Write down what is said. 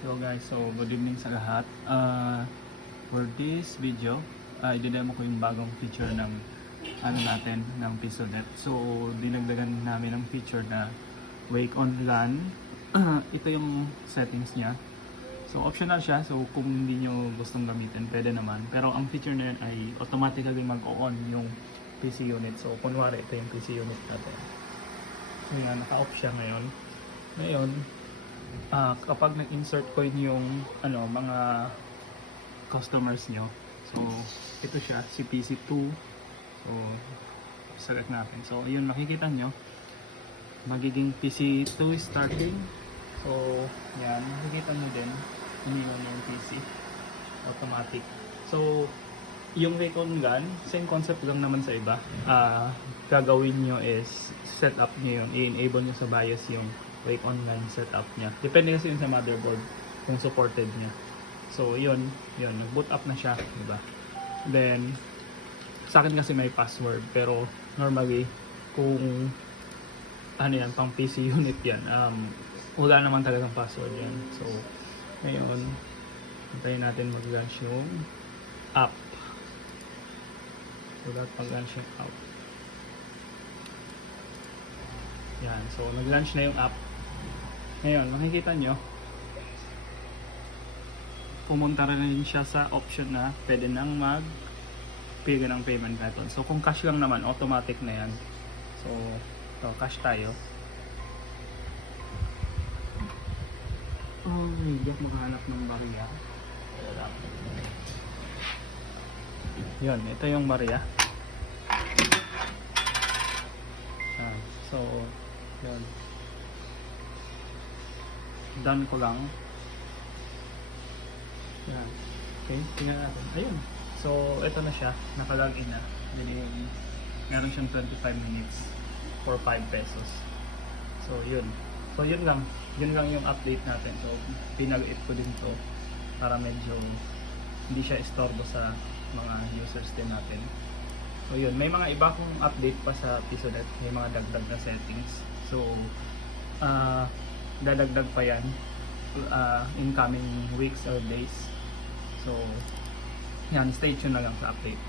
So guys, so good evening sa lahat. For this video, i-demo ko yung bagong feature ng natin ng PisoNet. So dinagdagan namin ng feature na Wake on LAN. Ito yung settings niya. So optional siya, so kung hindi nyo gustong gamitin, pwede naman. Pero ang feature na yun ay automatically mag-on yung PC unit. So kunwari ito yung PC unit natin. So yan, naka-off siya ngayon. Kapag nag-insert ko yung mga customers nyo, so ito siya, si PC2. So select natin. So ayun, makikita nyo magiging PC2 starting. So yan, makikita nyo din iniwan yung PC automatic. So yung Wake on LAN, same concept lang naman sa iba. Gagawin nyo is set up nyo yung i-enable nyo sa BIOS yung Wake on LAN setup niya. Depende kasi yun sa motherboard kung supported niya. So yun, boot up na siya, diba? Then sa akin kasi may password, pero normally kung yan, pang PC unit yan, wala naman talagang password yan. So ngayon, hintayin natin mag-launch yung app. So that mag-launch yung app. Yan, so nag-launch na yung app. Ngayon, makikita nyo, pumunta rin siya sa option na pwede nang mag-pay ng payment method. So kung cash lang naman, automatic na yan. So cash tayo. Hindi ako makahanap ng barya. Yun, ito yung barya. So yun, done ko lang. Yan. Okay, tingnan natin. Ayun. So ito na siya, naka-login na. Meron siyang 25 minutes for 5 pesos. So yun. So yun lang yung update natin. So pinag-it ko din to para medyo hindi siya istorbo sa mga users din natin. So yun, may mga iba kong update pa sa PisoNet, may mga dagdag na settings. So dadagdag pa yan in coming weeks or days. So yan, stay tuned na lang sa update.